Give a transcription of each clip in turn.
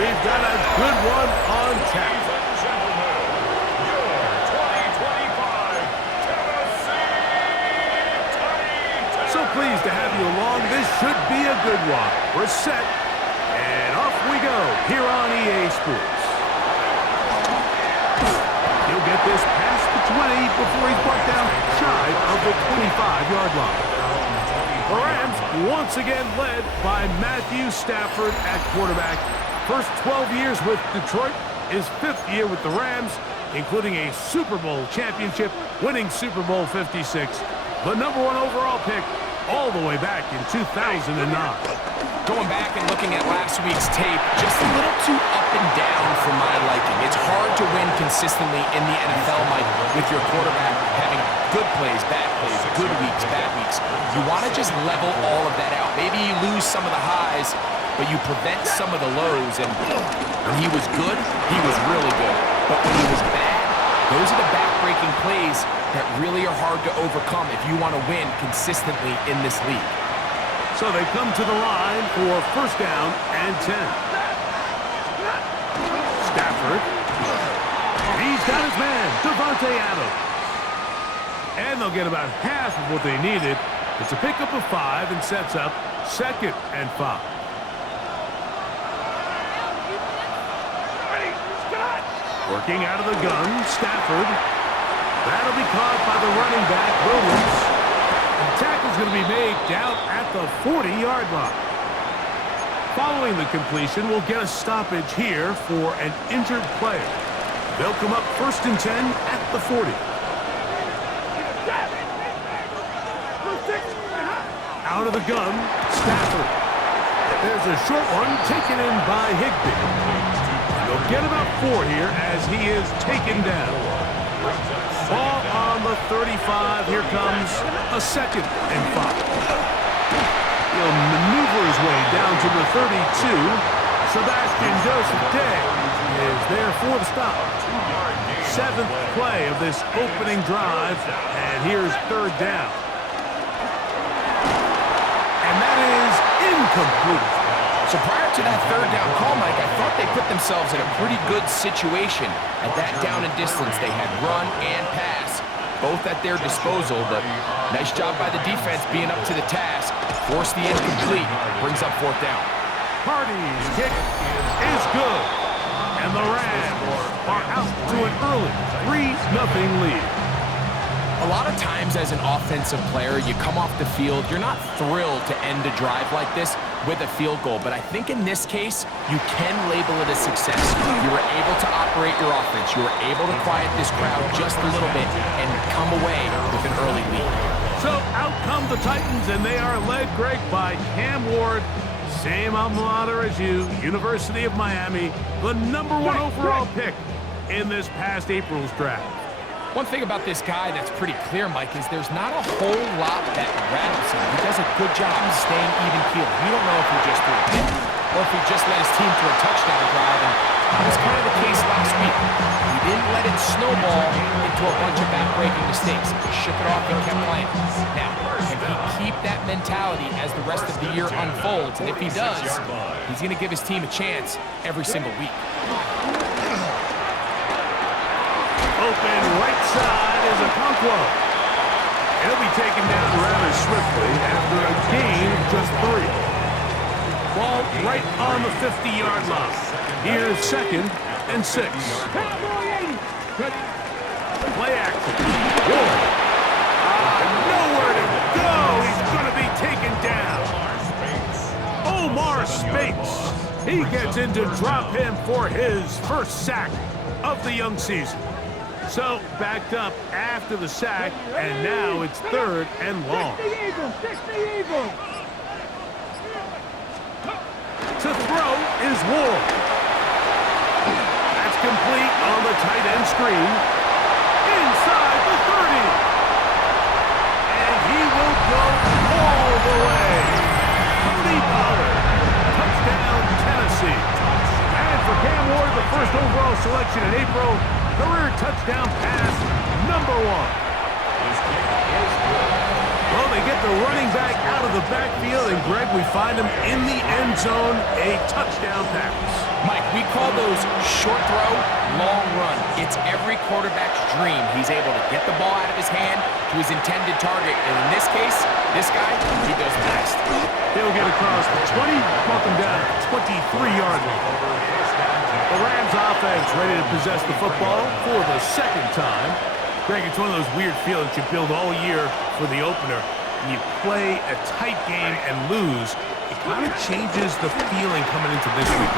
We've got a good one on tap. So pleased to have you along. This should be a good one. We're set, and off we go here on EA Sports. He'll get this past the 20 before he's brought down shy of the 25-yard line. The Rams once again led by Matthew Stafford at quarterback. First 12 years with Detroit, his 5th year with the Rams, including a Super Bowl championship, winning Super Bowl 56. The #1 overall pick all the way back in 2009. Going back and looking at last week's tape, just a little too up and down for my liking. It's hard to win consistently in the NFL, Mike, with your quarterback having good plays, bad plays, good weeks, bad weeks. You want to just level all of that out. Maybe you lose some of the highs, but you prevent some of the lows. And when he was good, he was really good. But when he was bad, those are the back-breaking plays that really are hard to overcome if you want to win consistently in this league. So they come to the line for first down and 10. Stafford. He's got his man, Davante Adams. And they'll get about half of what they needed. It's a pickup of 5 and sets up 2nd and 5. Working out of the gun, Stafford. That'll be caught by the running back, Williams. And the tackle's going to be made down at the 40-yard line. Following the completion, we'll get a stoppage here for an injured player. They'll come up 1st and 10 at the 40. Out of the gun, Stafford. There's a short one taken in by Higbee. They'll get about 4 here as he is taken down. Ball on the 35. Here comes a 2nd and 5. He'll maneuver his way down to the 32. Sebastian Joseph Day is there for the stop. 7th play of this opening drive, and here's 3rd down. And that is incomplete. So prior to that 3rd down call, Mike, I thought they put themselves in a pretty good situation at that down and distance. They had run and pass, both at their disposal, but nice job by the defense being up to the task. Force the incomplete, brings up 4th down. Hardy's kick is good, and the Rams are out to an early 3-0 lead. A lot of times as an offensive player, you come off the field, you're not thrilled to end a drive like this with a field goal, but I think in this case, you can label it a success. You were able to operate your offense. You were able to quiet this crowd just a little bit and come away with an early lead. So out come the Titans, and they are led, Greg, by Cam Ward, same alma mater as you, University of Miami, the #1 overall pick in this past April's draft. One thing about this guy that's pretty clear, Mike, is there's not a whole lot that rattles him. He does a good job staying even-keeled. You don't know if he just threw a pick or if he just led his team to a touchdown drive, and that was kind of the case last week. He didn't let it snowball into a bunch of back-breaking mistakes. He shook it off and kept playing. Now, can he keep that mentality as the rest of the year unfolds? And if he does, he's going to give his team a chance every single week. Open right side is Okonkwo. He'll be taken down rather swiftly after a gain of just 3. Ball right on the 50-yard line. Here's 2nd and 6. Play action. Nowhere to go. He's going to be taken down. Omar Speights. He gets in to drop him for his first sack of the young season. So backed up after the sack, and now it's 3rd and long. To throw is Ward. That's complete on the tight end screen. Inside the 30. And he will go all the way. Cody Pollard. Touchdown, Tennessee. And for Cam Ward, the first overall selection in April, career touchdown pass, #1. Well, they get the running back out of the backfield, and Greg, we find him in the end zone, a touchdown pass. Mike, we call those short throw, long run. It's every quarterback's dream. He's able to get the ball out of his hand to his intended target. And in this case, this guy, he does the best. He'll get across the 20, mark him down at 23-yard line. The Rams offense ready to possess the football for the second time. Greg, it's one of those weird feelings you build all year for the opener. When you play a tight game and lose, it kind of changes the feeling coming into this week.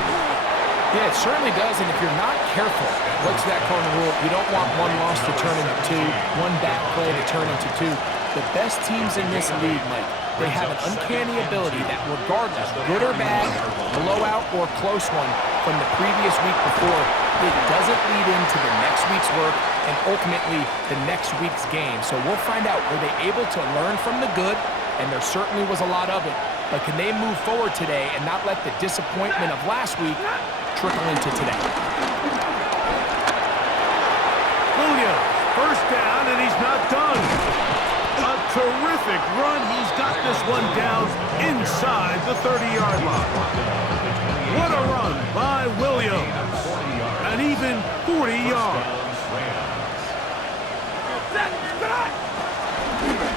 Yeah, it certainly does, and if you're not careful, what's that cardinal rule? You don't want one loss to turn into two, one bad play to turn into two. The best teams in this league, Mike, they have an uncanny ability that regardless, good or bad, blowout or close one from the previous week before, it doesn't lead into the next week's work and ultimately the next week's game. So we'll find out, were they able to learn from the good? And there certainly was a lot of it. But can they move forward today and not let the disappointment of last week trickle into today? Williams, first down, and he's not done. A terrific run. He's got this one down inside the 30-yard line. What a run by Williams. An even 40 yards.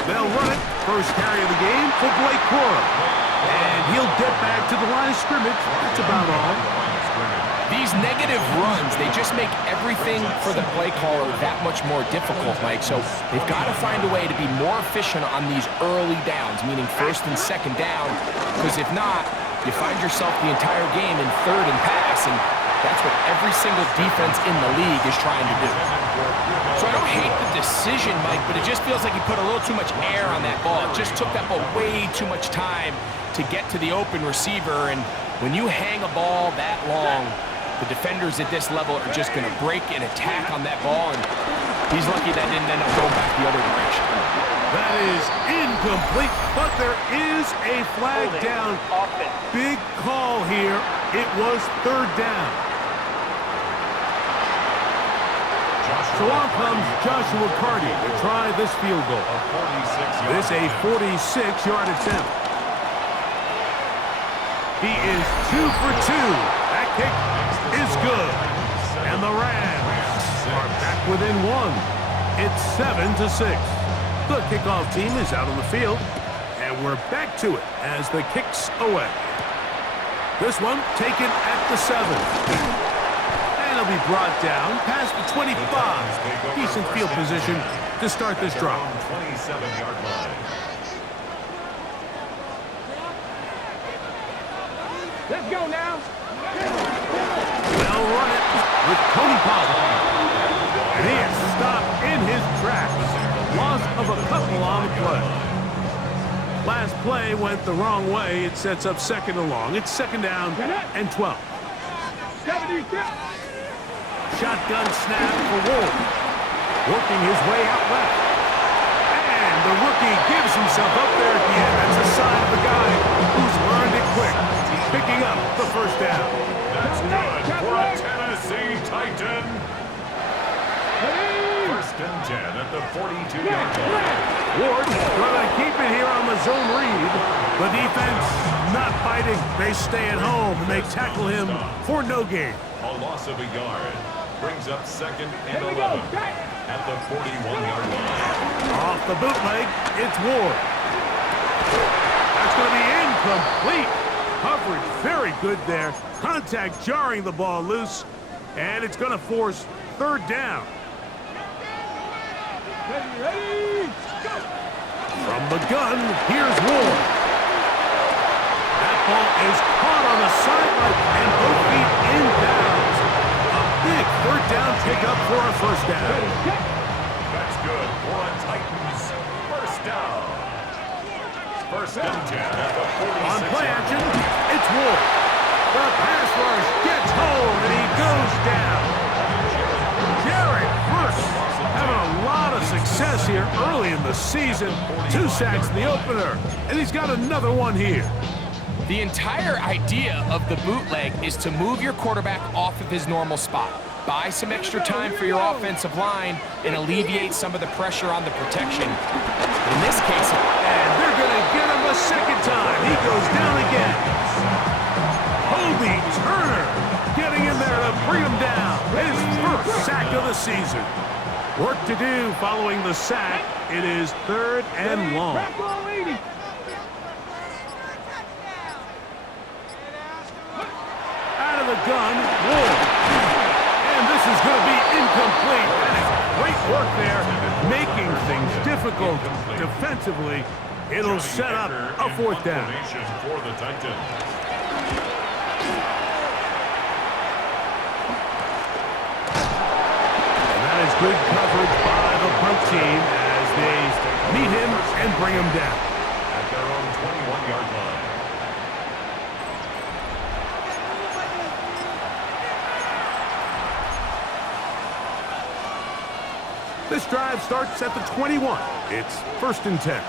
They'll run it. First carry of the game for Blake Corum. And he'll get back to the line of scrimmage. That's about all. These negative runs, they just make everything for the play caller that much more difficult, Mike. So they've got to find a way to be more efficient on these early downs, meaning first and second down. Because if not, you find yourself the entire game in third and pass, and that's what every single defense in the league is trying to do. So I don't hate the decision, Mike, but it just feels like he put a little too much air on that ball. It just took that ball way too much time to get to the open receiver, and when you hang a ball that long, the defenders at this level are just going to break and attack on that ball, and he's lucky that didn't end up going back the other direction. That is incomplete, but there is a flag down. Big call here. It was third down. So on comes Joshua Carty to try this field goal. This a 46-yard attempt. He is 2 for 2. That kick is good. And the Rams are back within one. It's 7-6. The kickoff team is out on the field, and we're back to it as the kicks away. This one taken at the 7. And it'll be brought down past the 25. Decent field position to start this drive. 27-yard line. Let's go now. They'll run it with Tony Pollard. And he is stopped in his tracks. Loss of a couple on the play. Last play went the wrong way. It sets up second and long. It's second down and 12. 76. Shotgun snap for Ward. Working his way out left. And the rookie gives himself up there at the end. That's a sign of a guy who's learned it quick. Picking up the first down. That's good for a Tennessee Titan. First and 10 at the 42-yard line. Ward going to keep it here on the zone read. The defense not fighting. They stay at home and they tackle him for no gain. A loss of a yard brings up second and 11 at the 41-yard line. Off the bootleg, it's Ward. That's going to be incomplete. Coverage very good there. Contact jarring the ball loose. And it's going to force third down. Ready, go! From the gun, here's Ward. That ball is caught on the sideline and both feet inbounds. A big third down pickup for a first down. That's good for a Titans first down. First and 10 at the 46. On play action, it's Ward. The pass rush gets home and he goes down. Jared Hurst having a lot of success here early in the season. 2 sacks in the opener, and he's got another one here. The entire idea of the bootleg is to move your quarterback off of his normal spot. Buy some extra time for your offensive line and alleviate some of the pressure on the protection. In this case, And they're going to get him a second time. He goes down again. Kobe Turner bring him down. His first sack of the season. Work to do following the sack. It is 3rd and long. Back on 80. Out of the gun, Ward. And this is going to be incomplete. That is great work there, making things difficult defensively. It'll set up a 4th down. For the Titans. And that is good coverage by the punt team as they meet him and bring him down. At their own 21-yard line. This drive starts at the 21. It's 1st and 10.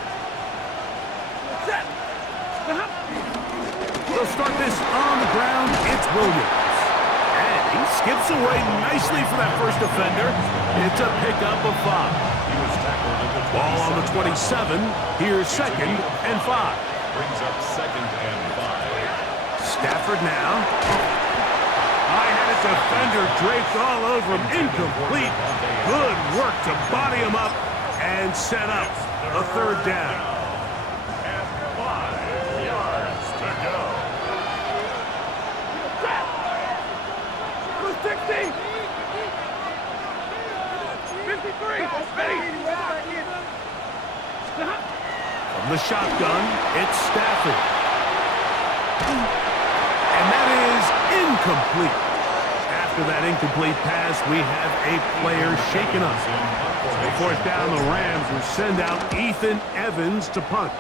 They'll start this on the ground. It's Williams. And he skips away nicely for that first defender. It's a pickup of 5. He was tackled at the Ball on the 27. Here's 2nd and 5. Brings up 2nd and 5. Stafford now. I had a defender draped all over him. Incomplete. Good work to body him up and set up a 3rd down. And 5 yards to go. 260. 53. Ready. From the shotgun, it's Stafford. And that is incomplete. After that incomplete pass, we have a player shaken up. So 4th down, the Rams will send out Ethan Evans to punt.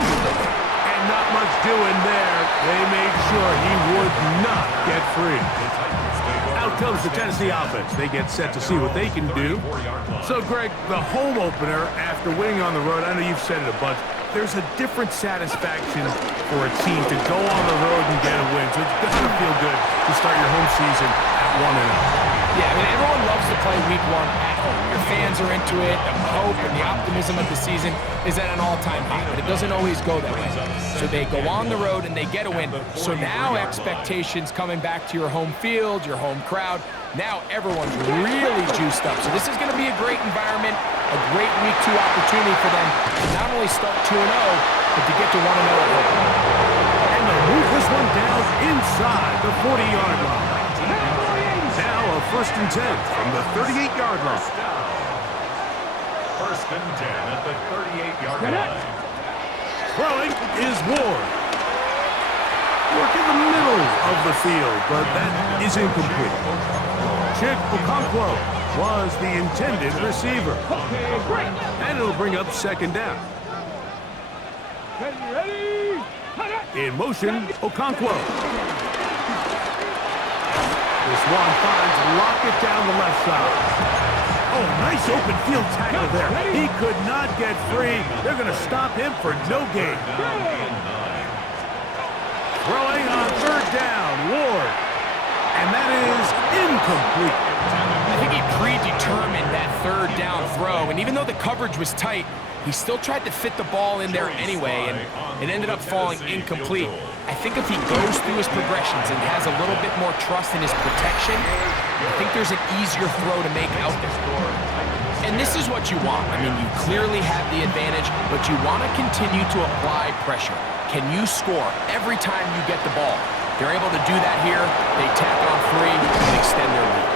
And not much doing there. They made sure he would not get free. Out comes the Tennessee offense. They get set to see what they can do. So, Greg, the home opener after winning on the road, I know you've said it a bunch, there's a different satisfaction for a team to go on the road and get a win. So it's got to feel good to start your home season at 1-0. Yeah, I mean, everyone loves to play week 1 at home. Your fans are into it. The hope and the optimism of the season is at an all-time high, but it doesn't always go that way. So they go on the road and they get a win. So now expectations coming back to your home field, your home crowd. Now everyone's really juiced up. So this is going to be a great environment, a great week 2 opportunity for them to not only start 2-0, but to get to 1-0 at home. And they'll move this one down inside the 40-yard line. Now a 1st and 10 from the 38-yard line. 1st and 10 at the 38-yard line. Throwing is Ward. Work in the middle of the field, but that is incomplete. Chig Okonkwo was the intended receiver. Okay, great. And it'll bring up 2nd down. Ready. In motion, Okonkwo. This one finds Lockett down the left side. Oh, nice open field tackle there. He could not get free. They're going to stop him for no gain. Throwing on 3rd down, Ward. And that is incomplete. I think he predetermined that 3rd down throw, and even though the coverage was tight, he still tried to fit the ball in there anyway, and it ended up falling incomplete. I think if he goes through his progressions and has a little bit more trust in his protection, I think there's an easier throw to make out there. And this is what you want. I mean, you clearly have the advantage, but you want to continue to apply pressure. Can you score every time you get the ball? They're able to do that here. They tack on 3 and extend their lead.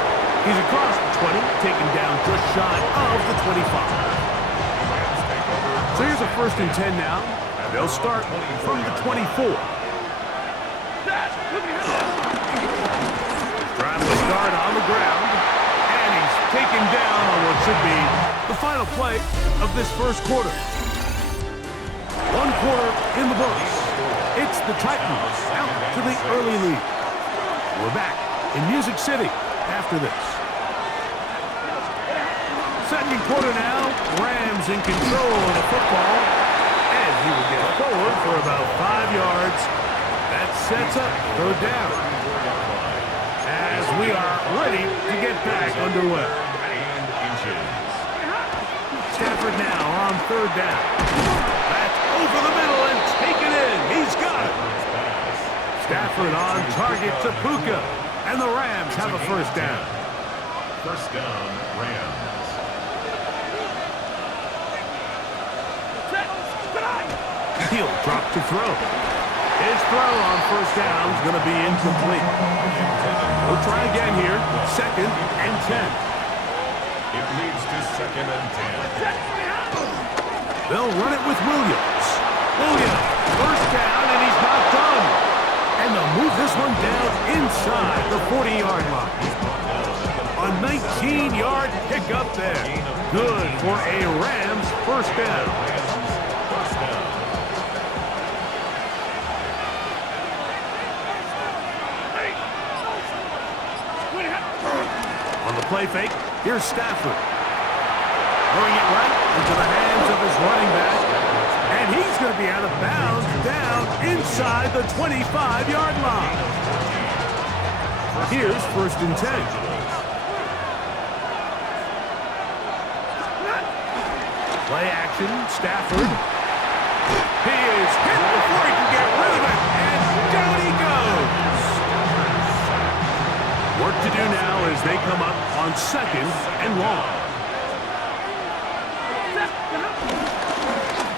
He's across the 20, taken down just shy of the 25. So here's a 1st and 10 now. They'll start from the 24. Trying to start on the ground, and he's taken down on what should be the final play of this 1st quarter. 1 quarter in the books. It's the Titans out to the early lead. We're back in Music City after this. 2nd quarter now, Rams in control of the football, and he will get forward for about 5 yards. That sets up 3rd down. As we are ready to get back underway. Stafford now on 3rd down. That's over the middle and taken in. He's got it. Stafford on target to Puka. And the Rams have a first down. First down, Rams. He'll drop to throw. His throw on first down is going to be incomplete. We'll try again here. 2nd and 10. It leads to 2nd and 10. They'll run it with Williams. Williams, first down, and he's not done. And they'll move this one down inside the 40-yard line. A 19-yard pickup there. Good for a Rams first down. First down. On the play fake, here's Stafford. Throwing it right into the hands of his running back. And he's going to be out of bounds down inside the 25-yard line. Here's 1st and 10. Play action, Stafford. He is hit before he can get rid of it, and down he goes. Work to do now as they come up on 2nd and long.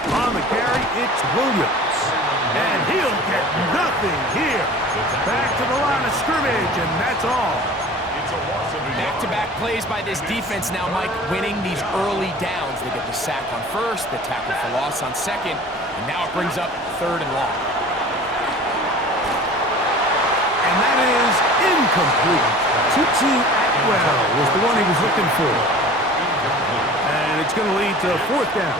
On the carry, it's Williams. And he'll get nothing here. Back to the line of scrimmage, and that's all. It's a loss of a Back-to-back plays by this defense now, Mike, winning these early downs. They get the sack on 1st, the tackle for loss on 2nd, and now it brings up 3rd and long. And that is incomplete. Tutu Atwell was the one he was looking for. And it's going to lead to 4th down.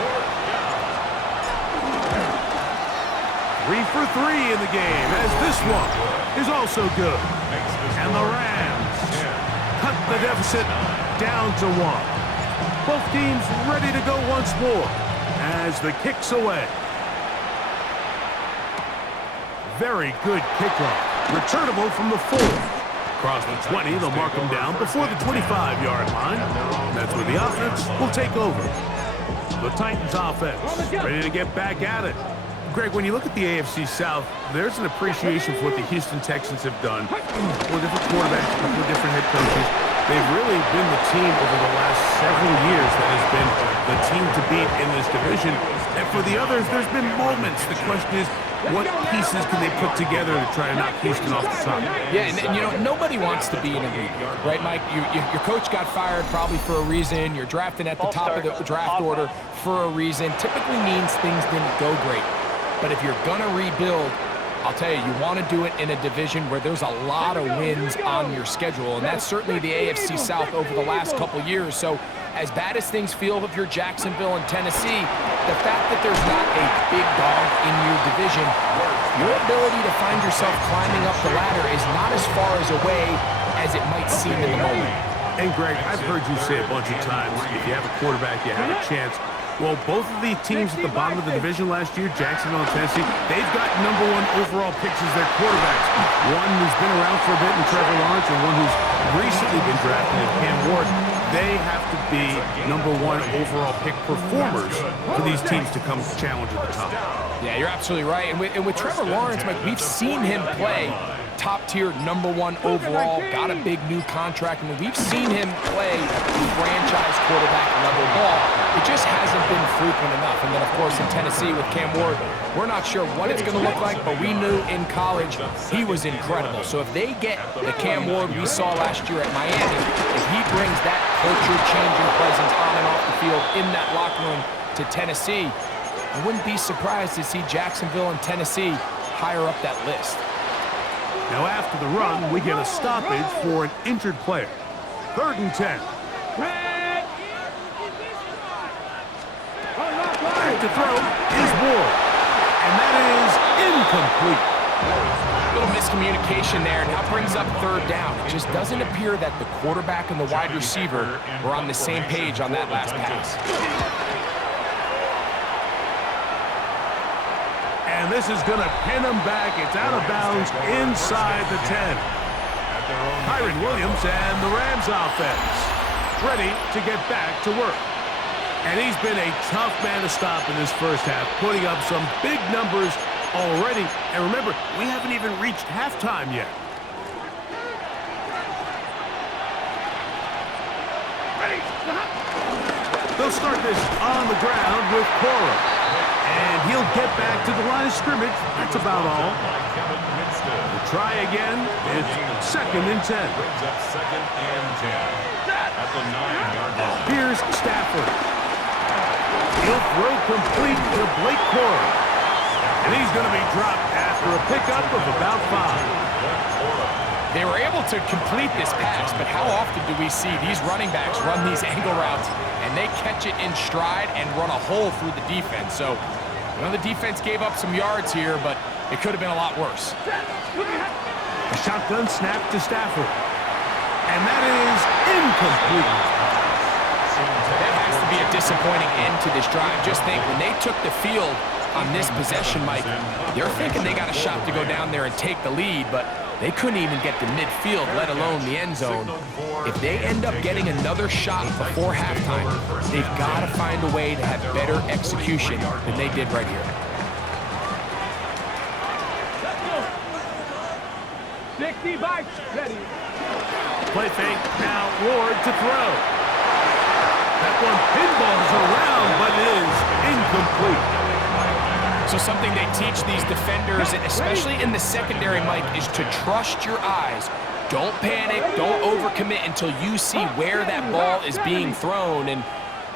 3 for 3 in the game, as this one is also good. And the Rams cut the deficit down to 1. Both teams ready to go once more as the kick's away. Very good kickoff. Returnable from the 4. Across the 20, they'll mark him down before the 25-yard line. And that's where the offense will take over. The Titans offense ready to get back at it. Greg, when you look at the AFC South, there's an appreciation for what the Houston Texans have done. 4 different quarterbacks, a couple of different head coaches. They've really been the team over the last several years that has been the team to beat in this division. And for the others, there's been moments. The question is, what pieces can they put together to try to knock Houston off the top? Yeah, and you know, nobody wants to be in a rebuild, right, Mike? Your coach got fired probably for a reason. You're drafting at the top of the draft order for a reason. Typically means things didn't go great. But if you're going to rebuild, I'll tell you, you want to do it in a division where there's a lot of wins on your schedule, and that's certainly the AFC South over the last couple years. So as bad as things feel if you're Jacksonville and Tennessee, the fact that there's not a big dog in your division, your ability to find yourself climbing up the ladder is not as far as away as it might seem in the moment. And Greg, I've heard you say a bunch of times, if you have a quarterback, you have a chance. Well, both of the teams at the bottom of the division last year, Jacksonville and Tennessee, they've got #1 overall picks as their quarterbacks. One who's been around for a bit in Trevor Lawrence and one who's recently been drafted in Cam Ward. They have to be #1 overall pick performers for these teams to come challenge at the top. Yeah, you're absolutely right. And with Trevor Lawrence, Mike, we've seen him play top-tier #1 overall, got a big new contract. I mean, we've seen him play franchise quarterback level ball. It just hasn't been frequent enough. And then, of course, in Tennessee with Cam Ward, we're not sure what it's going to look like, but we knew in college he was incredible. So if they get the Cam Ward we saw last year at Miami, if he brings that culture-changing presence on and off the field in that locker room to Tennessee, I wouldn't be surprised to see Jacksonville and Tennessee higher up that list. Now after the run, we get a stoppage for an injured player. 3rd and 10. Back to throw is Ward. And that is incomplete. A little miscommunication there. Now brings up 3rd down. It just doesn't appear that the quarterback and the wide receiver were on the same page on that last pass. And this is going to pin him back. It's out of bounds inside the 10. Kyren Williams and the Rams offense ready to get back to work. And he's been a tough man to stop in this first half, putting up some big numbers already. And remember, we haven't even reached halftime yet. Ready. They'll start this on the ground with Cora. And he'll get back to the line of scrimmage. That's about all. We'll try again. It's 2nd and 10. Brings up 2nd and 10. At the 9-yard line. Here's Stafford. He'll throw complete to Blake Cora. And he's going to be dropped after a pickup of about 5. They were able to complete this pass, but how often do we see these running backs run these angle routes and they catch it in stride and run a hole through the defense? So, you know, the defense gave up some yards here, but it could have been a lot worse. A shotgun snap to Stafford. And that is incomplete. That has to be a disappointing end to this drive. Just think, when they took the field on this possession, Mike, they're thinking they got a shot to go down there and take the lead, but they couldn't even get to midfield, let alone the end zone. If they end up getting another shot before halftime, they've got to find a way to have better execution than they did right here. 60 by ready. Play fake. Now Ward to throw. That one pinballs around, but it is incomplete. So something they teach these defenders, and especially in the secondary, Mike, is to trust your eyes. Don't panic, don't overcommit until you see where that ball is being thrown. And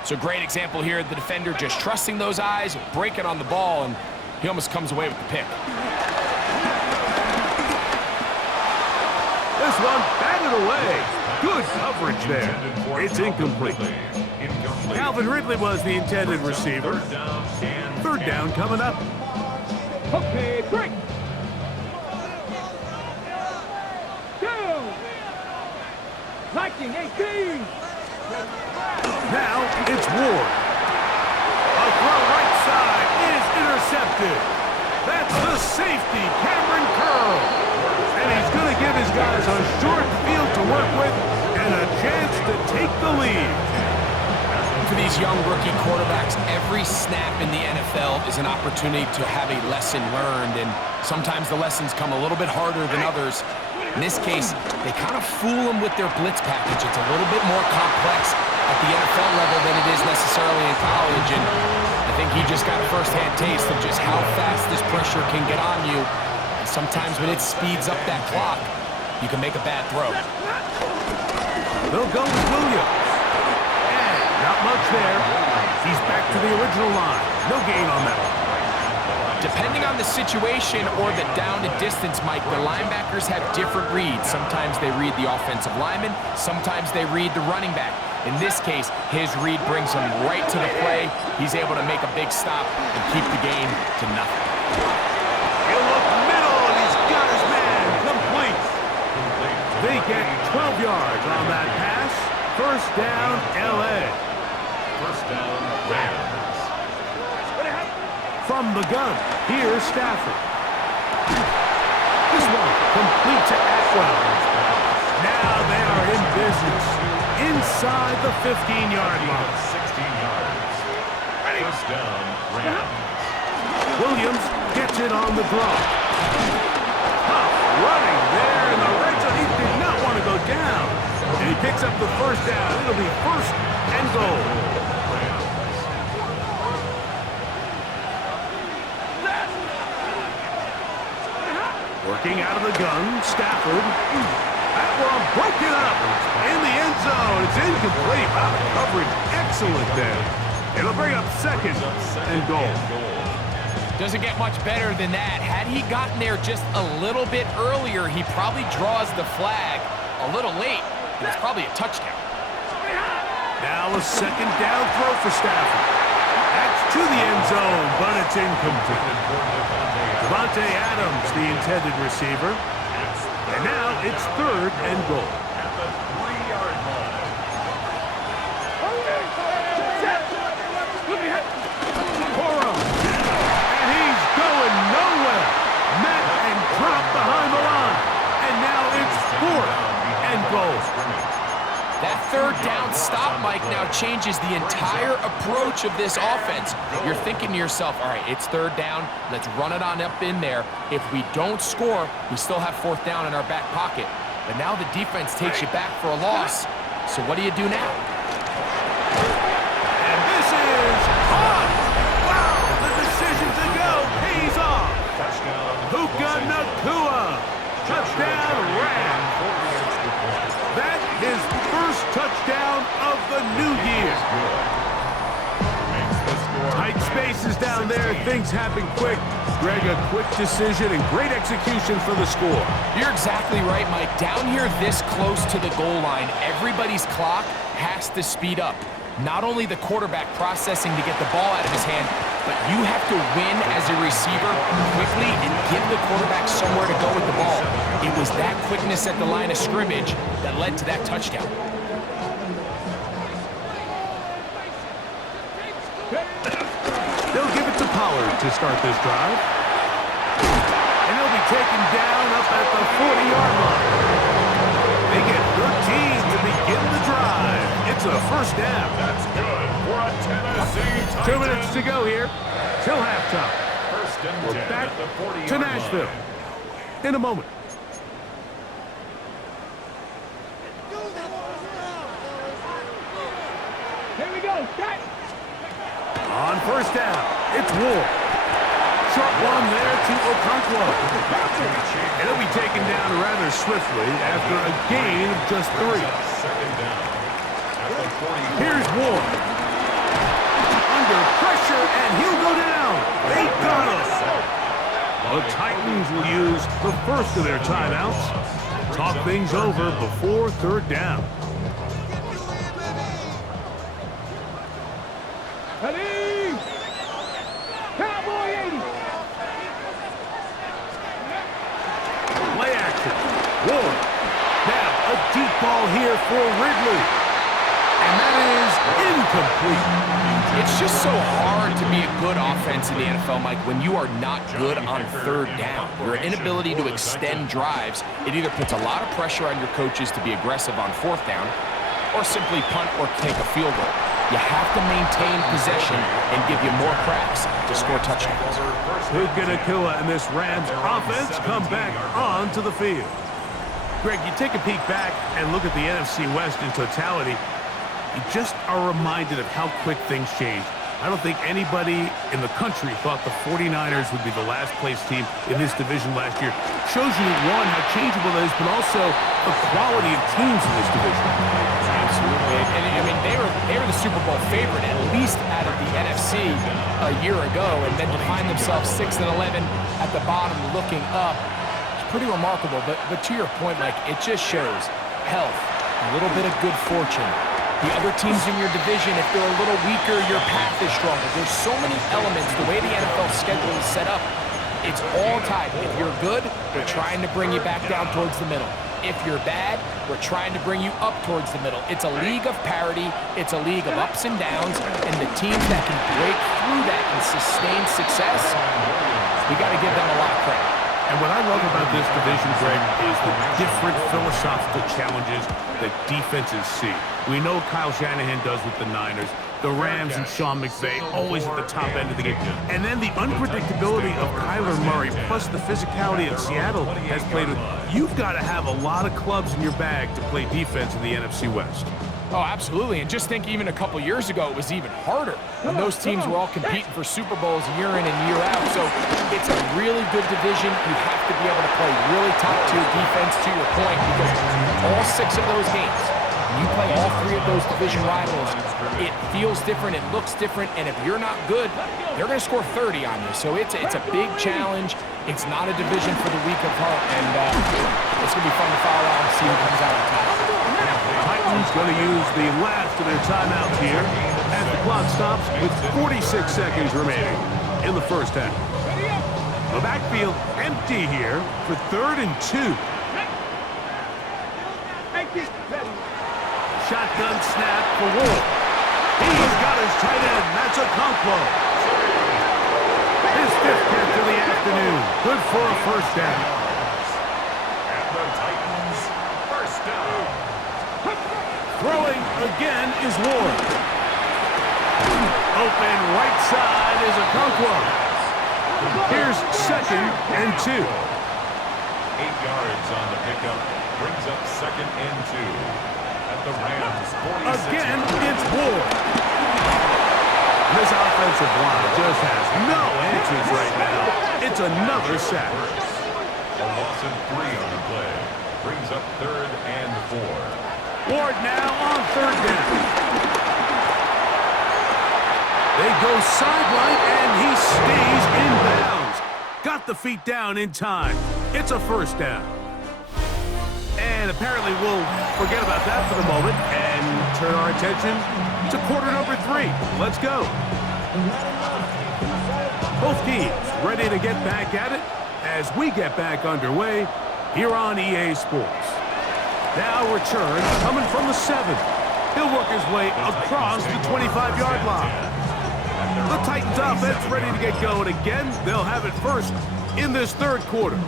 it's a great example here, the defender just trusting those eyes, breaking on the ball, and he almost comes away with the pick. This one batted away. Good coverage there. It's incomplete. Calvin Ridley was the intended receiver. 3rd down coming up. Okay, 3. 2. 19-18. Now it's Ward. A throw right side is intercepted. That's the safety, Cameron Curl. And he's going to give his guys a short field to work with and a chance to take the lead. For these young rookie quarterbacks, every snap in the NFL is an opportunity to have a lesson learned, and sometimes the lessons come a little bit harder than others. In this case, they kind of fool them with their blitz package. It's a little bit more complex at the NFL level than it is necessarily in college, and I think he just got a first-hand taste of just how fast this pressure can get on you. And sometimes when it speeds up that clock, you can make a bad throw. They'll go with Williams. And not much there. He's back to the original line. No gain on that one. Depending on the situation or the down and distance, Mike, the linebackers have different reads. Sometimes they read the offensive lineman, sometimes they read the running back. In this case, his read brings him right to the play. He's able to make a big stop and keep the game to nothing. He'll look middle, and he's got his man complete. They get 12 yards on that pass. 1st down, L.A. 1st down, Rams. From the gun, here's Stafford. This one complete to Atwell. Now they are in business inside the 15-yard line. 16 yards. 1st down, Rams. Williams gets it on the draw. Tough running there in the red zone. He did not want to go down. And he picks up the 1st down. It'll be 1st and goal. Working out of the gun, Stafford. That one broken up in the end zone. It's incomplete. Wow, the coverage excellent there. It'll bring up 2nd and goal. Doesn't get much better than that. Had he gotten there just a little bit earlier, he probably draws the flag a little late, and it's probably a touchdown. Now a 2nd down throw for Stafford. That's to the end zone, but it's incomplete. Davante Adams, the intended receiver. And now it's 3rd and goal. At the 3-yard line. Cora. And he's going nowhere. Met and dropped behind the line. And now it's 4th and goal. That 3rd down stop, Mike, now changes changes the entire approach of this offense. You're thinking to yourself, all right, it's third down. Let's run it on up in there. If we don't score, we still have fourth down in our back pocket. But now the defense takes you back for a loss. So what do you do now? And this is on. Wow, the decision to go pays off. Puka Nacua, touchdown Rams. That his first touchdown of the new year. Tight spaces down there, things happen quick. Greg, a quick decision and great execution for the score. You're exactly right, Mike. Down here this close to the goal line, everybody's clock has to speed up. Not only the quarterback processing to get the ball out of his hand, but you have to win as a receiver quickly and give the quarterback somewhere to go with the ball. It was that quickness at the line of scrimmage that led to that touchdown. They'll give it to Pollard to start this drive. And he'll be taken down up at the 40-yard line. They get 13 to begin the drive. It's a first down. That's good for a Tennessee 2 minutes to go here till halftime. First and We're 10 back at the 40-yard to Nashville line. in a moment. Here we go. Cut. On first down, it's Ward. Short one there to Okonkwo. And he'll be taken down rather swiftly after a gain of just 3. Second down at the 40-yard line. Here's Ward. Under pressure, and he'll go down. They got us. The Titans will use the first of their timeouts. Talk things over before third down. Ready. Cowboy 80. Play action. Ward. Now a deep ball here for Ridley. And that is incomplete. It's just so hard to be a good offense in the NFL, Mike, when you are not good on third down. Your inability to extend drives, it either puts a lot of pressure on your coaches to be aggressive on fourth down or simply punt or take a field goal. You have to maintain possession and give you more cracks to score touchdowns. Puka Nacua and this Rams offense come back onto the field. Greg, you take a peek back and look at the NFC West in totality, you just are reminded of how quick things change. I don't think anybody in the country thought the 49ers would be the last place team in this division last year. Shows you, one, how changeable it is, but also the quality of teams in this division. Absolutely. And I mean, they were the Super Bowl favorite, at least out of the NFC a year ago, and then to find themselves 6-11 at the bottom looking up, it's pretty remarkable. But to your point, Mike, it just shows health, a little bit of good fortune. The other teams in your division, if they're a little weaker, your path is stronger. There's so many elements. The way the NFL schedule is set up, it's all tied. If you're good, we're trying to bring you back down towards the middle. If you're bad, we're trying to bring you up towards the middle. It's a league of parity. It's a league of ups and downs. And the teams that can break through that and sustain success, we got to give them a lot of credit. And what I love about this division, Greg, is the different philosophical challenges that defenses see. We know Kyle Shanahan does with the Niners. The Rams and Sean McVay always at the top end of the game. And then the unpredictability of Kyler Murray, plus the physicality that Seattle has played with. You've got to have a lot of clubs in your bag to play defense in the NFC West. Oh, absolutely. And just think even a couple years ago, it was even harder when those teams were all competing for Super Bowls year in and year out. So it's a really good division. You have to be able to play really top-tier defense, to your point, because all 6 of those games, when you play all 3 of those division rivals, it feels different, it looks different, and if you're not good, they're going to score 30 on you. So it's a big challenge. It's not a division for the weak of heart, and it's going to be fun to follow out and see who comes out on top. Titans going to use the last of their timeouts here as the clock stops with 46 seconds remaining in the first half. The backfield empty here for 3rd and 2. Shotgun snap for Wolf. He's got his tight end. That's Okonkwo. His 5th catch of the afternoon. Good for a first down. And the Titans, first down. Throwing again is Ward. Open right side is Okonkwo. Here's 2nd and 2. 8 yards on the pickup. Brings up 2nd and 2. At the Rams, 46. Again, it's Ward. This offensive line just has no answers right now. It's another sack. A loss of 3 on the play. Brings up 3rd and 4. Ward now on 3rd down. They go sideline, and he stays in bounds. Got the feet down in time. It's a 1st down. And apparently we'll forget about that for the moment and turn our attention to quarter number 3. Let's go. Both teams ready to get back at it as we get back underway here on EA Sports. Now return coming from the 7. He'll work his way across the 25-yard line. The Titans offense ready to get going again. They'll have it first in this 3rd quarter.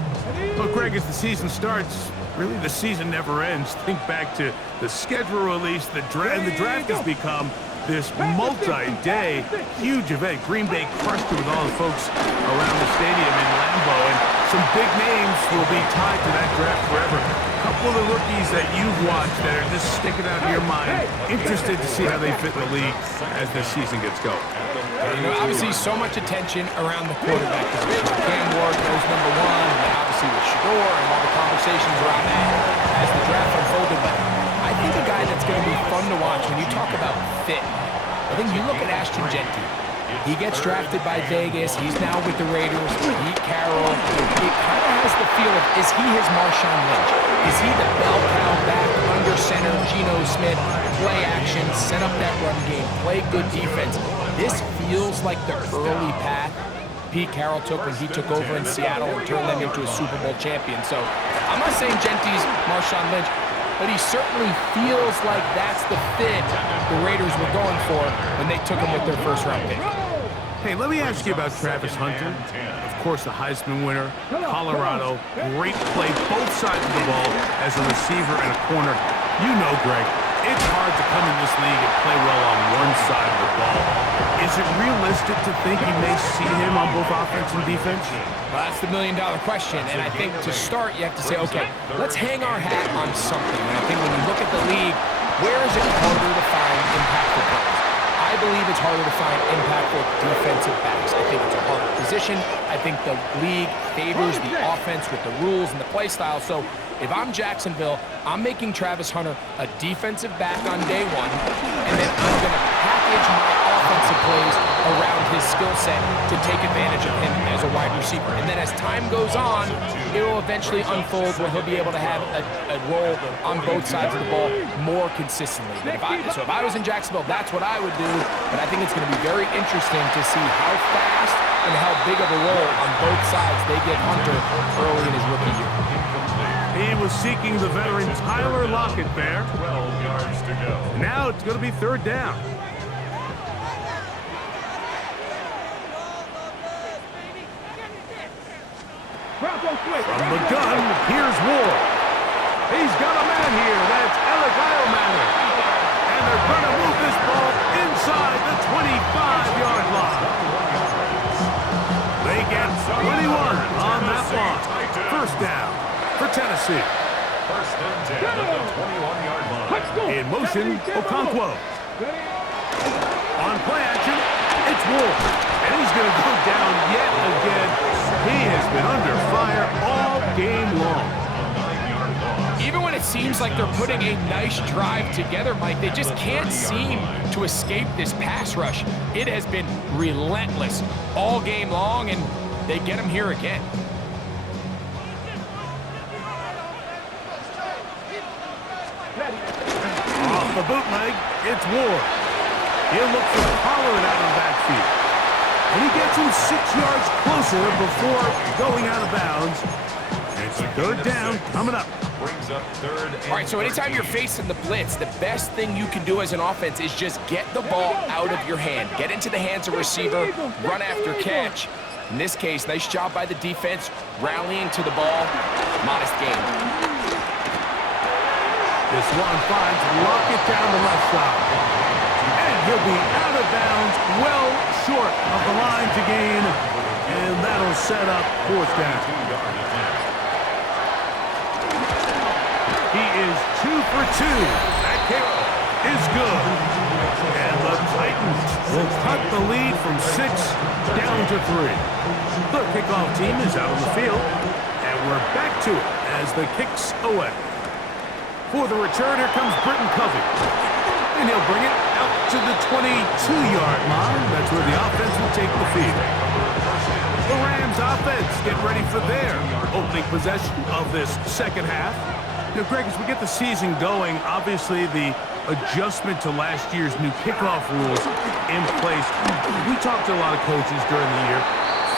Well, Greg, as the season starts, really the season never ends. Think back to the schedule release, the draft has become this multi-day huge event. Green Bay crushed it with all the folks around the stadium in Lambeau, and some big names will be tied to that draft forever. A couple of the rookies that you've watched that are just sticking out in your mind. Interested to see how they fit in the league as this season gets going. You know, obviously so much attention around the quarterback position. Cam Ward goes number 1, and then obviously with Shador and all the conversations around that as the draft unfolded. But I think a guy that's going to be fun to watch when you talk about fit, I think you look at Ashton Jeanty. He gets drafted by Vegas. He's now with the Raiders. Pete Carroll. It kind of has the feel of, is he his Marshawn Lynch? Is he the bell cow back under center, Geno Smith, play action, set up that run game, play good defense? This feels like the early path Pete Carroll took when he took over in Seattle and turned them into a Super Bowl champion. So I'm not saying Jeanty's Marshawn Lynch, but he certainly feels like that's the fit the Raiders were going for when they took him with their 1st-round pick. Hey, let me ask you about Travis Hunter. Of course, the Heisman winner, Colorado, great play both sides of the ball as a receiver and a corner. You know, Greg, it's hard to come in this league and play well on one side of the ball. Is it realistic to think you may see him on both offense and defense? Well, that's the million-dollar question, and I think to start, you have to say, okay, let's hang our hat on something. And I think when you look at the league, where is it harder to find impactful players? I believe it's harder to find impactful defensive backs. I think it's a harder position. I think the league favors the offense with the rules and the play style. So if I'm Jacksonville, I'm making Travis Hunter a defensive back on day 1, and then I'm going to package my offensive plays around his skill set to take advantage of him as a wide receiver. And then as time goes on, it will eventually unfold where he'll be able to have a role on both sides of the ball more consistently. But if I was in Jacksonville, that's what I would do. But I think it's going to be very interesting to see how fast and how big of a role on both sides they get Hunter early in his rookie year. He was seeking the veteran Tyler Lockett there. 12 yards to go. Now it's going to be 3rd down. From the gun, here's Ward. He's got a man here. That's Alec Eilmaner. And they're going to move this ball inside the 25-yard line. They get 21 on that one. 1st down for Tennessee. 1st and 10 at the 21-yard line. In motion, Okonkwo. On play action, it's Ward. And he's going to go down yet again. He has been under fire all game long. Even when it seems like they're putting a nice drive together, Mike, they just can't seem to escape this pass rush. It has been relentless all game long, and they get him here again. Off the bootleg, it's Ward. He'll look for Pollard out of the backfield. And he gets him 6 yards closer before going out of bounds. It's 3rd down coming up. Brings up 3rd. All right, so anytime you're facing the blitz, the best thing you can do as an offense is just get the ball out of your hand. Get into the hands of receiver, run after catch. In this case, nice job by the defense, rallying to the ball. Modest gain. This one finds Lockett down the left side. And he'll be out of bounds, well short of the line to gain, and that'll set up fourth down. He is 2 for 2. That kick is good. And the Titans will cut the lead from 6 down to 3. The kickoff team is out on the field, and we're back to it as the kick's away. For the return, here comes Britton Covey. And he'll bring it out to the 22-yard line. That's where the offense will take the field. The Rams offense getting ready for their opening possession of this second half. You know, Greg, as we get the season going, obviously the adjustment to last year's new kickoff rules in place. We talked to a lot of coaches during the year.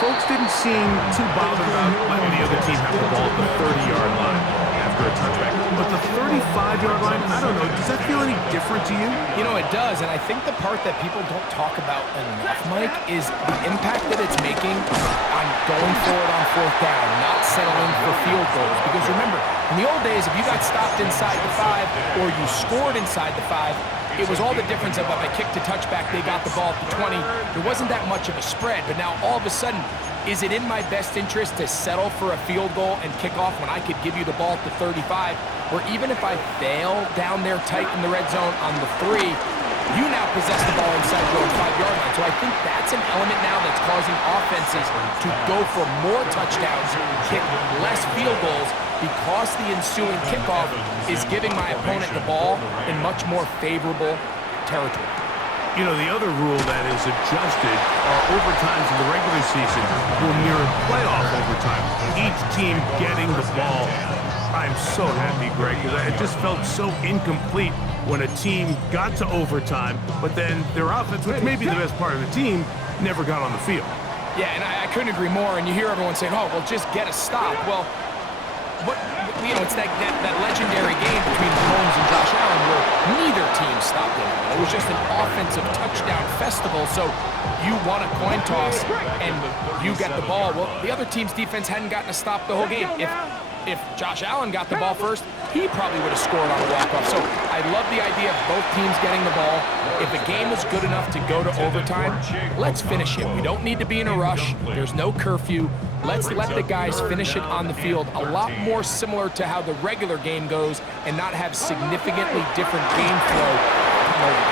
Folks didn't seem too bothered about letting the other team have the ball at the 30-yard line after a touchback. But the 35-yard line, I don't know, does that feel any different to you? You know, it does, and I think the part that people don't talk about enough, Mike, is the impact that it's making on going forward on fourth down, not settling for field goals. Because remember, in the old days, if you got stopped inside the 5 or you scored inside the 5, it was all the difference of if I kicked a touchback, they got the ball at the 20. There wasn't that much of a spread, but now all of a sudden, is it in my best interest to settle for a field goal and kick off when I could give you the ball at the 35? Or even if I fail down there tight in the red zone on the 3, you now possess the ball inside your own 5-yard line. So I think that's an element now that's causing offenses to go for more touchdowns, kick less field goals, because the ensuing kickoff is giving my opponent the ball in much more favorable territory. You know, the other rule that is adjusted are overtimes in the regular season will mirror playoff overtime. Each team getting the ball. I'm so happy, Greg, because it just felt so incomplete when a team got to overtime, but then their offense, which may be the best part of the team, never got on the field. Yeah, and I couldn't agree more. And you hear everyone saying, oh, well, just get a stop. Well, you know, it's that legendary game between Mahomes and Josh Allen where neither team stopped anyone. It was just an offensive touchdown festival. So you won a coin toss and you get the ball. Well, the other team's defense hadn't gotten a stop the whole game. If Josh Allen got the ball first, he probably would have scored on a walk-off. So I love the idea of both teams getting the ball. If a game is good enough to go to overtime, let's finish it. We don't need to be in a rush. There's no curfew. Let's let the guys finish it on the field. A lot more similar to how the regular game goes and not have significantly different game flow come over.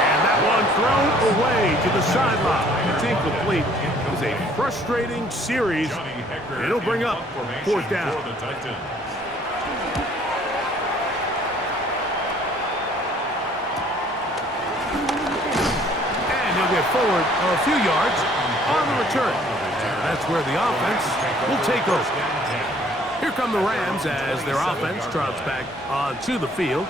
And that one thrown away to the sideline. It's incomplete. It was a frustrating series. It'll bring up fourth down. And he'll get forward a few yards on the return. And that's where the offense will take over. Here come the Rams as their offense trots back onto the field.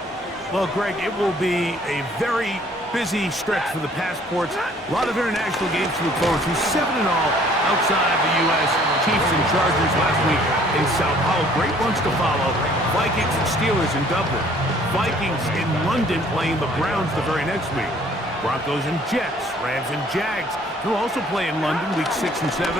Well, Greg, it will be a very busy stretch for the Passports. A lot of international games to look forward to. 7 in all outside the U.S. Chiefs and Chargers last week in Sao Paulo. Great ones to follow. Vikings and Steelers in Dublin. Vikings in London playing the Browns the very next week. Broncos and Jets. Rams and Jags. They'll also play in London week 6 and 7.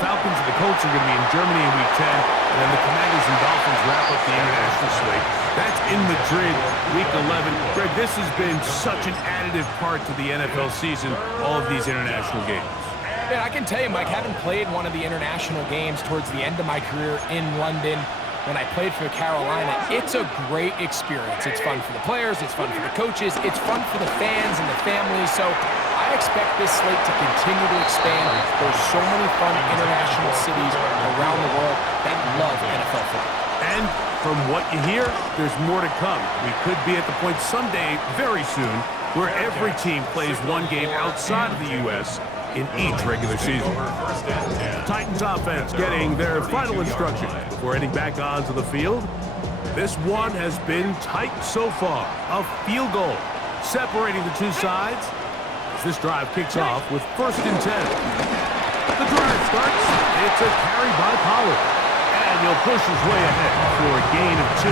Falcons and the Colts are going to be in Germany in week 10. And then the Commanders and Dolphins wrap up the international slate. That's in Madrid, week 11. Greg, this has been such an additive part to the NFL season, all of these international games. Yeah, I can tell you, Mike, having played one of the international games towards the end of my career in London, when I played for Carolina, it's a great experience. It's fun for the players, it's fun for the coaches, it's fun for the fans and the families. So I expect this slate to continue to expand. There's so many fun international cities around the world that love NFL football. And from what you hear, there's more to come. We could be at the point someday, very soon, where every team plays one game outside of the U.S. in each regular season. The Titans offense getting their final instructions before heading back onto the field. This one has been tight so far. A field goal separating the two sides as this drive kicks off with 1st and 10. The drive starts. It's a carry by Pollard. And he'll push his way ahead for a gain of 2.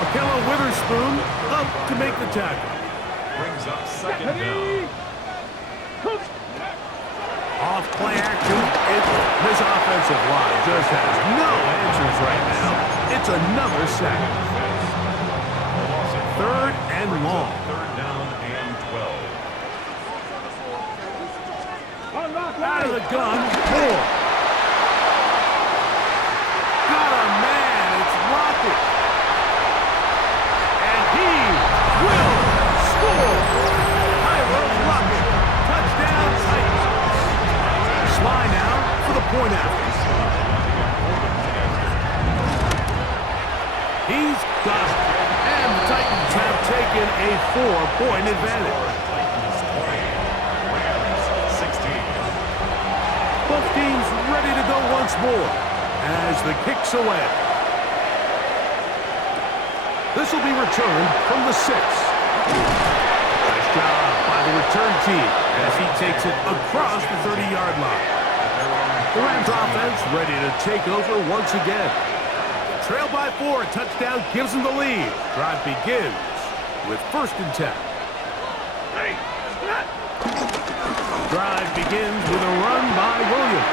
Akello Witherspoon up to make the tackle. Brings up 2nd down. Off play action. This offensive line just has no answers right now. It's another sack. 3rd and long. 3rd down and 12. Out of the gun, Moore. Got a man, it's Lockett. And he will score. Tyler Lockett, touchdown Titans. Sly now for the point out. He's got it. And the Titans have taken a 4-point advantage. Both teams ready to go once more as the kick's away. This will be returned from the 6. Nice job by the return team as he takes it across the 30-yard line. The Rams offense ready to take over once again. Trail by 4, touchdown gives them the lead. Drive begins with 1st and 10. Drive begins with a run by Williams.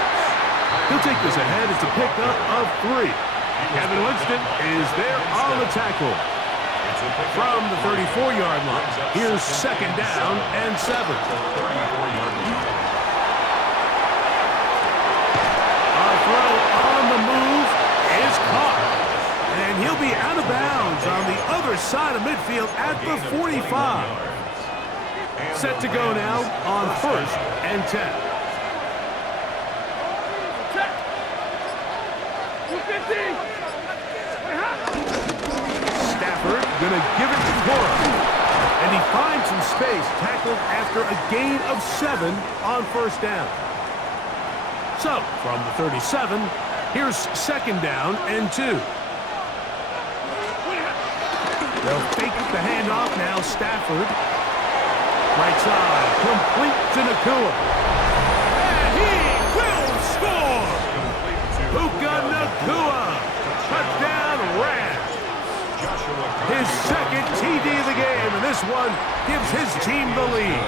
He'll take this ahead. It's a pickup of 3. Kevin Winston is there on the tackle. From the 34-yard line, here's 2nd down and 7. A throw on the move is caught. And he'll be out of bounds on the other side of midfield at the 45. Set to go now on 1st and 10. Stafford gonna give it to Cora. And he finds some space, tackled after a gain of 7 on 1st down. So, from the 37, here's 2nd down and 2. They'll fake the handoff now, Stafford. Right side, complete to Nacua. And he will score! Puka Nacua! Touchdown Rams! His 2nd TD of the game, and this one gives his team the lead.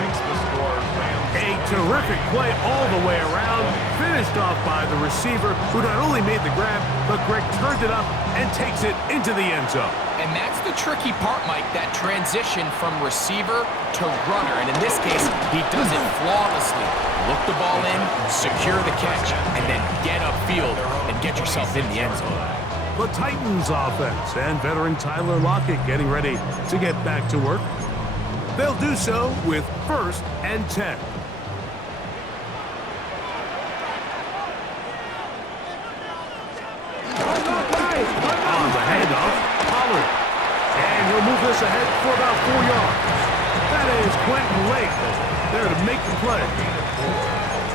Makes the score Rams. A terrific play all the way around, finished off by the receiver, who not only made the grab, but Greg turned it up and takes it into the end zone. And that's the tricky part, Mike, that transition from receiver to runner. And in this case, he does it flawlessly. Look the ball in, secure the catch, and then get upfield and get yourself in the end zone. The Titans offense and veteran Tyler Lockett getting ready to get back to work. They'll do so with 1st and 10. On the handoff, Pollard. And he'll move this ahead for about 4 yards. That is Quentin Lake there to make the play.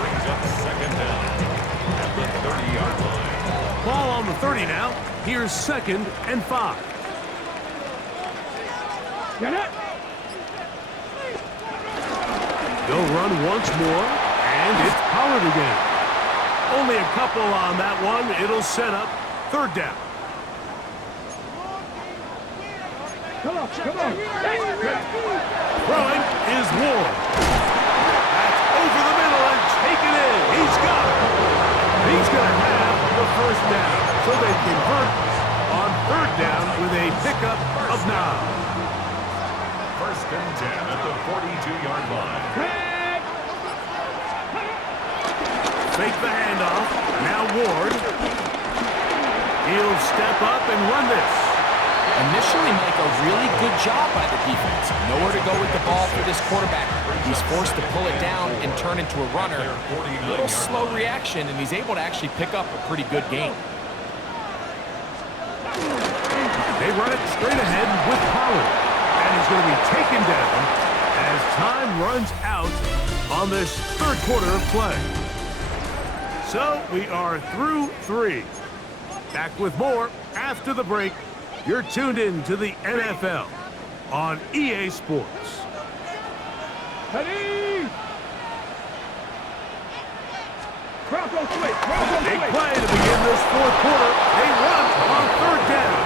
Brings up 2nd down at the 30-yard line. Ball on the 30 now. Here's 2nd and 5. Get it? They'll run once more, and it's Pollard again. Only a couple on that one. It'll set up 3rd down. Come on. Throwing is Ward. That's over the middle and taken in. He's got it. He's going to have the 1st down. So they convert on 3rd down with a pickup of 9. 1st and 10 at the 42-yard line. Fake the handoff. Now Ward. He'll step up and run this. Initially, Mike, a really good job by the defense. Nowhere to go with the ball for this quarterback. He's forced to pull it down and turn into a runner. A little slow reaction, and he's able to actually pick up a pretty good game. They run it straight ahead with Pollard. And he's going to be taken down as time runs out on this 3rd quarter of play. So we are through 3. Back with more after the break. You're tuned in to the NFL on EA Sports. Ready? Bronco switch. Big play to begin this 4th quarter. They run on 3rd down.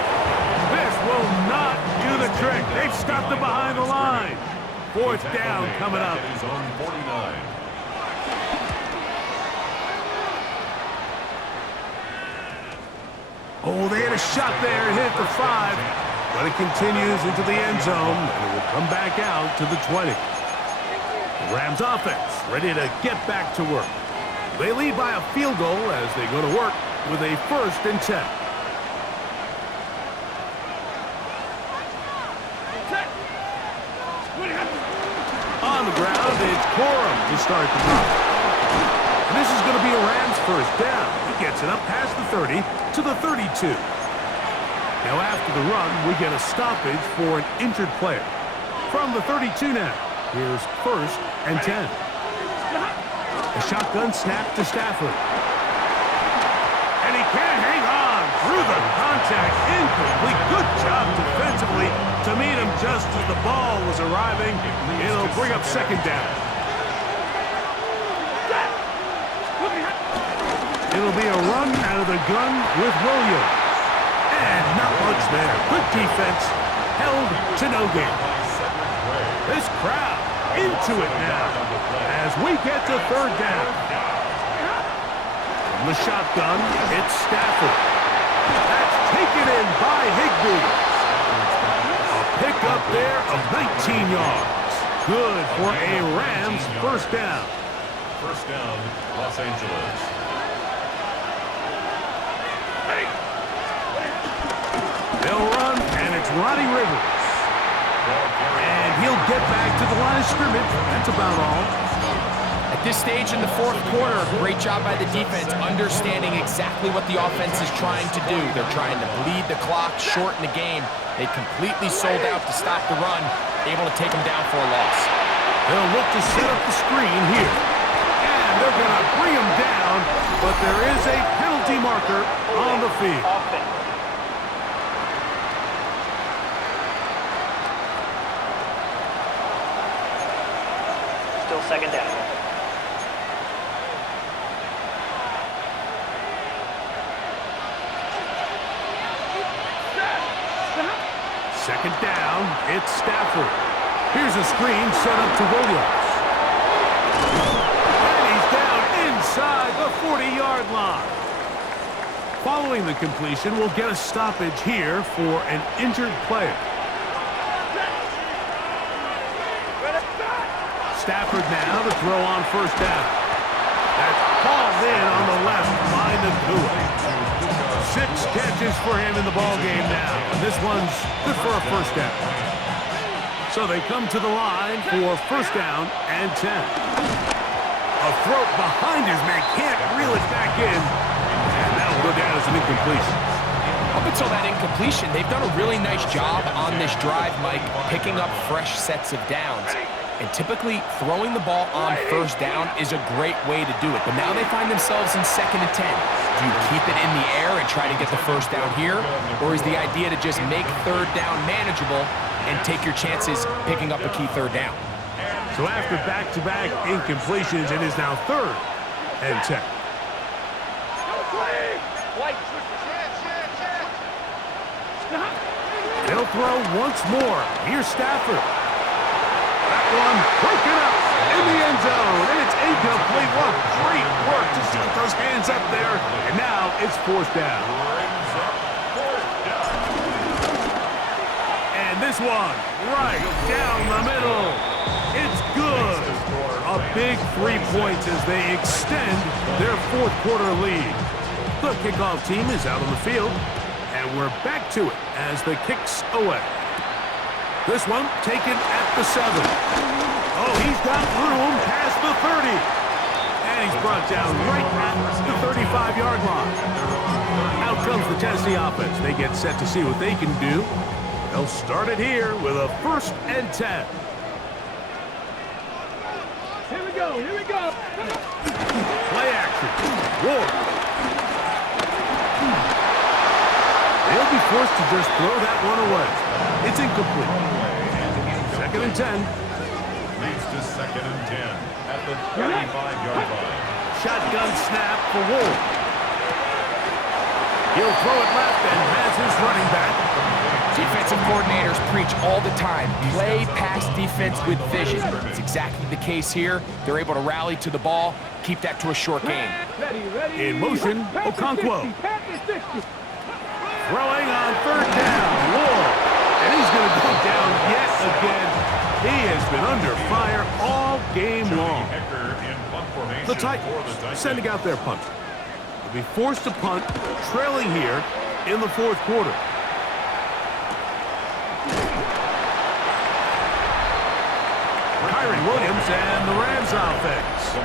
This will not do the trick. They've stopped them behind the line. 4th down coming up. It is on 49. Oh, they had a shot there and hit the 5, but it continues into the end zone, and it will come back out to the 20. The Rams offense ready to get back to work. They lead by a field goal as they go to work with a 1st and 10. On the ground, it's Corum to start the drive. And this is going to be a Rams 1st down. He gets it up past the 30 to the 32. Now after the run, we get a stoppage for an injured player. From the 32 now, here's 1st and 10. A shotgun snap to Stafford. And he can't hang on through the contact. Incomplete. Good job defensively to meet him just as the ball was arriving. It'll bring up 2nd down. It'll be a run out of the gun with Williams. And not much there. Good defense. Held to no gain. This crowd into it now as we get to 3rd down. From the shotgun, it's Stafford. That's taken in by Higbee. A pickup there of 19 yards. Good for a Rams 1st down. 1st down, Los Angeles. They'll run, and it's Ronnie Rivers. And he'll get back to the line of scrimmage. That's about all. At this stage in the 4th quarter, great job by the defense understanding exactly what the offense is trying to do. They're trying to bleed the clock, shorten the game. They completely sold out to stop the run, able to take them down for a loss. They'll look to set up the screen here. And they're going to bring him down, but there is a penalty marker on the field. Still 2nd down. Second down, it's Stafford. Here's a screen set up to Williams. And he's down inside the 40-yard line. Following the completion, we'll get a stoppage here for an injured player. Stafford now to throw on 1st down. That's hauled in on the left by Nacua. 6 catches for him in the ballgame now. And this one's good for a 1st down. So they come to the line for 1st down and 10. A throw behind his man, can't reel it back in. And that'll go down as an incompletion. Up until that incompletion, they've done a really nice job on this drive, Mike, picking up fresh sets of downs. And typically, throwing the ball on 1st down is a great way to do it. But now they find themselves in 2nd and 10. Do you keep it in the air and try to get the 1st down here? Or is the idea to just make 3rd down manageable and take your chances picking up a key 3rd down? So after back-to-back incompletions, it is now 3rd and 10. They'll throw once more. Here's Stafford. That one broken up in the end zone. And it's incomplete. What great work to set those hands up there. And now it's 4th down. And this one right down the middle. It's good. A big 3 points as they extend their 4th quarter lead. The kickoff team is out on the field. And we're back to it as the kick's away. This one taken at the 7. Oh, he's got room past the 30. And he's brought down right at the 35-yard line. Out comes the Tennessee offense. They get set to see what they can do. They'll start it here with a 1st and 10. Here we go, here we go. Play action. Ward. They'll be forced to just throw that one away. It's incomplete. 2nd and 10. Leads to 2nd and 10 at the 35-yard line. Shotgun snap for Ward. He'll throw it left and has his running back. Defensive coordinators preach all the time, play pass defense with vision. It's exactly the case here. They're able to rally to the ball, keep that to a short game. Ready. In motion, Okonkwo. Throwing on 3rd down, Ward. And he's going to go down yet again. He has been under fire all game long. Hector in punt formation The for Titans sending out their punter. They'll be forced to punt, trailing here in the fourth quarter. Kyren Williams and the Rams offense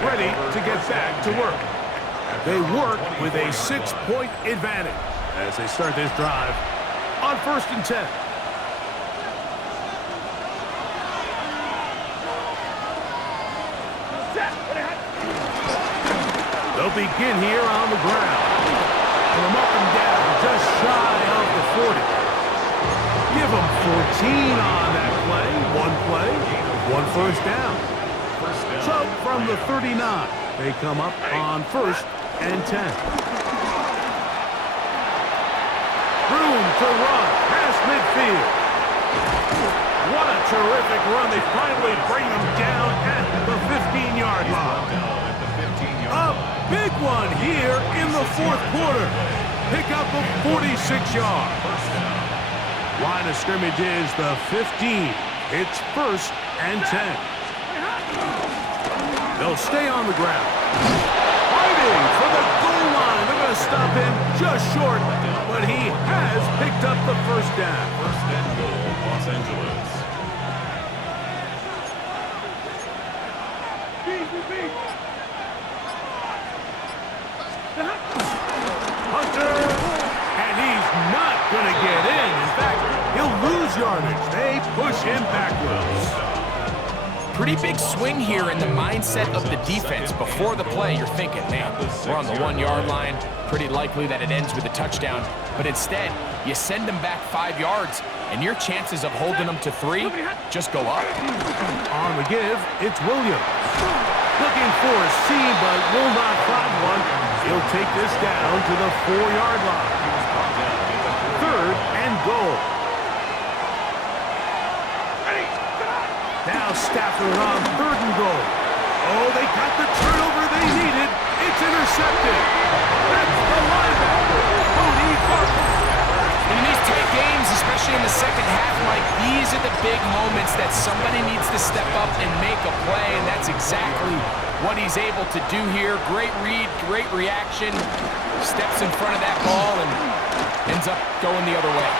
ready to get back to work. They work with a 6-point advantage as they start this drive on 1st and 10. They'll begin here on the ground. Put them up and down, just shy of the 40. Give them 14 on that play. One first down. So from the 39, they come up on 1st and 10. Room to run past midfield. What a terrific run. They finally bring them down at the 15-yard line. A big one here in the fourth quarter. Pick up a 46-yard. Line of scrimmage is the 15. It's 1st and 10. They'll stay on the ground. Fighting for the goal line. They're going to stop him just short, but he has picked up the first down. 1st and goal, Los Angeles. Hunter, and he's not going to get in. In fact, he'll lose yardage. They push him backwards. Pretty big swing here in the mindset of the defense. Before the play, you're thinking, man, we're on the 1-yard line. Pretty likely that it ends with a touchdown. But instead, you send them back 5 yards, and your chances of holding them to 3 just go up. On the give, it's Williams. Looking for a seam, but will not find one. He'll take this down to the 4-yard line. 3rd and goal. Now Stafford on 3rd and goal. Oh, they got the turnover they needed. It's intercepted. That's the linebacker, Cody Barton. In these tight games, especially in the second half, Mike, these are the big moments that somebody needs to step up and make a play, and that's exactly what he's able to do here. Great read, great reaction. Steps in front of that ball and ends up going the other way.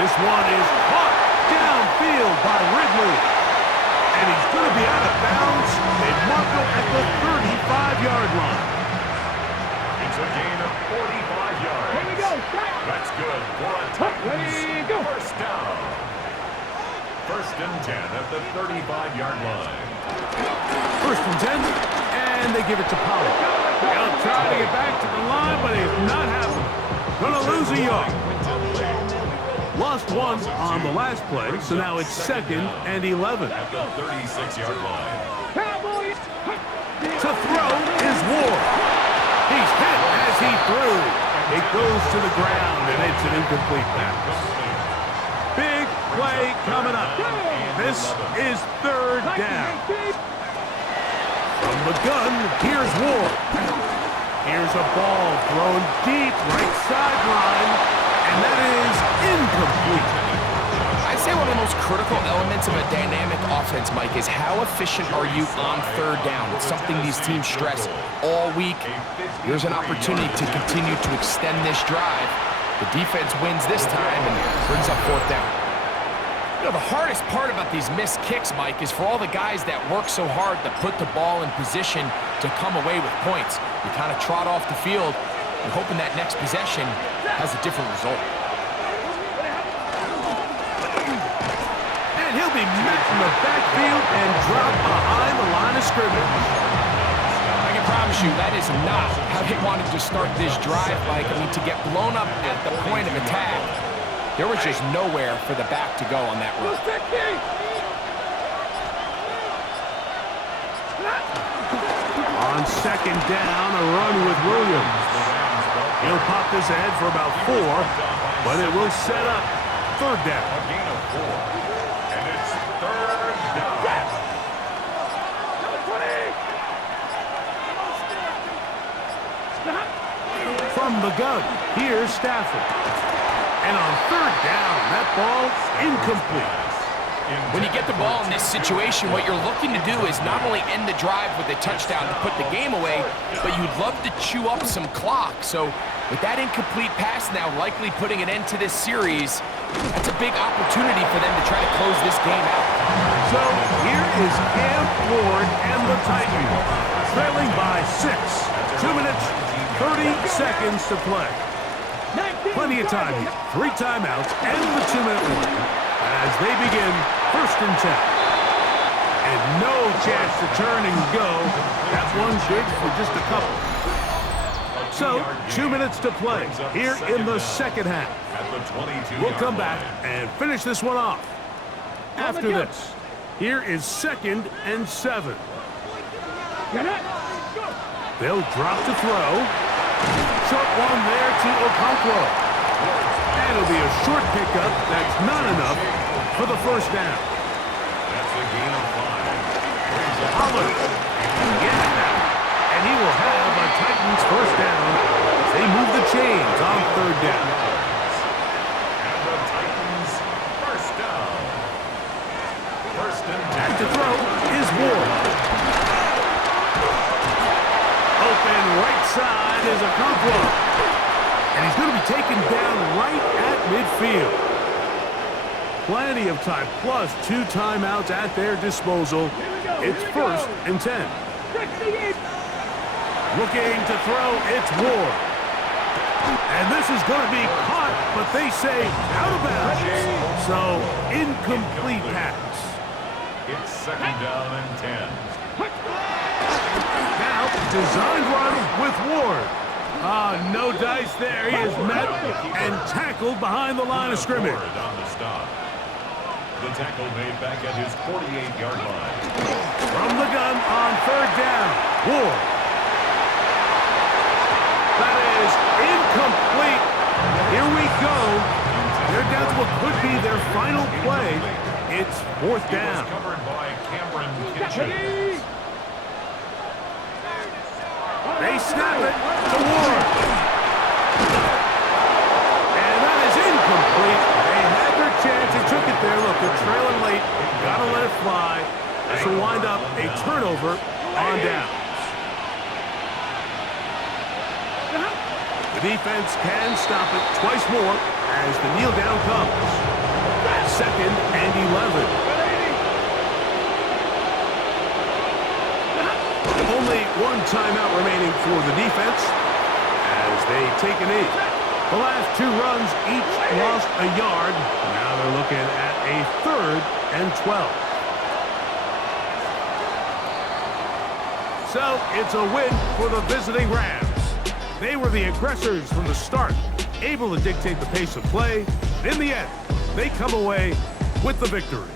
This one is caught downfield by Ridley. And he's going to be out of bounds. They mark him at the 35-yard line. It's a gain of 45 yards. Here we go. That's good for a Titans Ready, go. first down. 1st and 10 at the 35-yard line. 1st and 10, and they give it to Pollard. He'll try to get back to the line, but it's not happening. Going to lose a yard. Lost 1 on the last play, so now it's 2nd and 11. At the 36-yard line. Cowboys. To throw is Ward. He's hit as he threw. It goes to the ground, and it's an incomplete pass. Big play coming up. This is 3rd down. From the gun, here's Ward. Here's a ball thrown deep right sideline, and that is incomplete. I'd say one of the most critical elements of a dynamic offense, Mike, is how efficient are you on 3rd down? It's something these teams stress all week. Here's an opportunity to continue to extend this drive. The defense wins this time and brings up 4th down. You know, the hardest part about these missed kicks, Mike, is for all the guys that work so hard to put the ball in position to come away with points. You kind of trot off the field, you're hoping that next possession has a different result. And he'll be met in the backfield and dropped behind the line of scrimmage. I can promise you that is not how they wanted to start this drive, Mike. I mean, to get blown up at the point of attack, there was just nowhere for the back to go on that run. On 2nd down, a run with Williams. He'll pop this ahead for about 4, but it will set up 3rd down. A gain of 4. And it's 3rd down. From the gun, here's Stafford. And on 3rd down, that ball incomplete. When you get the ball in this situation, what you're looking to do is not only end the drive with a touchdown to put the game away, but you'd love to chew up some clock. So with that incomplete pass now likely putting an end to this series, that's a big opportunity for them to try to close this game out. So here is Cam Ward and the Titans, trailing by 6. 2 minutes, 30 seconds to play. Plenty of time here. 3 timeouts and the 2-minute warning as they begin 1st and 10. And no chance to turn and go. That one's good for just a couple. So, 2 minutes to play here in the second half. We'll come back and finish this one off. After this, here is 2nd and 7. They'll drop to throw. Short one there to Okonkwo. And it'll be a short pickup. That's not enough for the 1st down. That's a gain of 5. Pollard. Yeah. And he will have a Titans 1st down as they move the chains on 3rd down. And the Titans 1st down. 1st and 10. Back to throw is Ward. Open right side is Okonkwo. And he's going to be taken down right at midfield. Plenty of time, plus 2 timeouts at their disposal. It's 1st and 10. Looking to throw, it's Ward. And this is going to be caught, but they say out of bounds. So, incomplete pass. It's 2nd down and 10. Now, design run with Ward. No dice there. He is met and tackled behind the line of scrimmage. Ward on the stop. The tackle made back at his 48-yard line. From the gun on 3rd down, Ward. That is incomplete. Here we go. They're down to what could be their final play. It's 4th down. He was covered by Cameron Kitchens. They snap it to Ward. And that is incomplete. They had their chance. They took it there. Look, they're trailing late. Got to let it fly. This will wind up a turnover on downs. The defense can stop it twice more as the kneel down comes. 2nd and 11. Only 1 timeout remaining for the defense as they take a knee. The last 2 runs each lost a yard. Now they're looking at a 3rd and 12. So it's a win for the visiting Rams. They were the aggressors from the start, able to dictate the pace of play. In the end, they come away with the victory.